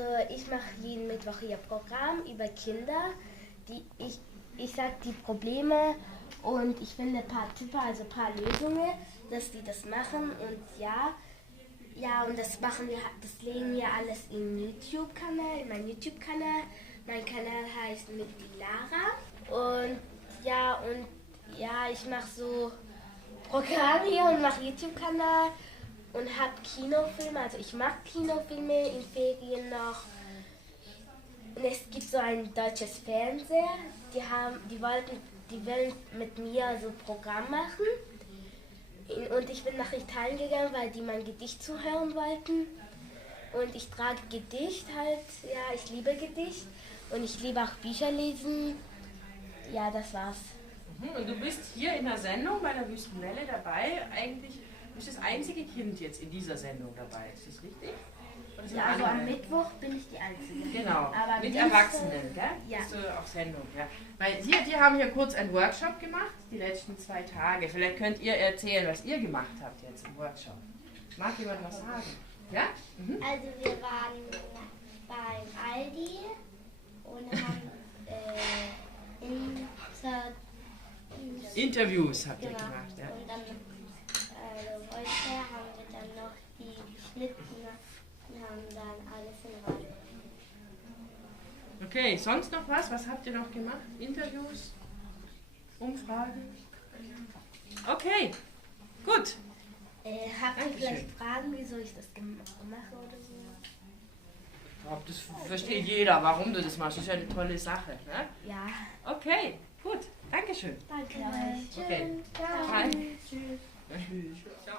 Also ich mache jeden Mittwoch hier Programm über Kinder. Ich sage die Probleme und ich finde ein paar Tipps, also ein paar Lösungen, dass die das machen. Und ja, und das legen wir alles in meinen YouTube-Kanal. Mein Kanal heißt mit die Lara. Und ich mache so Programm hier und mache YouTube-Kanal und habe Kinofilme. Also ich mache Kinofilme in Ferien noch. Und es gibt so ein deutsches Fernseher, die wollen mit mir so ein Programm machen. Und ich bin nach Italien gegangen, weil die mein Gedicht zuhören wollten. Und ich trage Gedicht halt, ja, ich liebe Gedicht. Und ich liebe auch Bücher lesen. Ja, das war's. Und du bist hier in der Sendung bei der Wüstenwelle dabei. Eigentlich bist du das einzige Kind jetzt in dieser Sendung dabei. Ist das richtig? Ja, also am Mittwoch bin ich die Einzige. Genau, aber mit Erwachsenen, gell? Ja. Bist du auf Sendung, ja. Weil die haben hier kurz einen Workshop gemacht, die letzten 2 Tage. Vielleicht könnt ihr erzählen, was ihr gemacht habt jetzt im Workshop. Mag jemand was sagen? Ja? Mhm. Also wir waren beim Aldi und haben Interviews habt ihr genau. gemacht, ja. Und dann heute haben wir dann noch die geschnitten und haben dann alles in Reihe. Okay, sonst noch was? Was habt ihr noch gemacht? Interviews? Umfragen? Okay, gut. Habt ihr vielleicht Fragen, wieso ich das mache oder so? Ich glaube, das versteht jeder, warum du das machst. Das ist ja eine tolle Sache. Ne? Ja. Okay, gut. Dankeschön. Danke euch. Okay. Ciao. Bye. Tschüss. Ciao.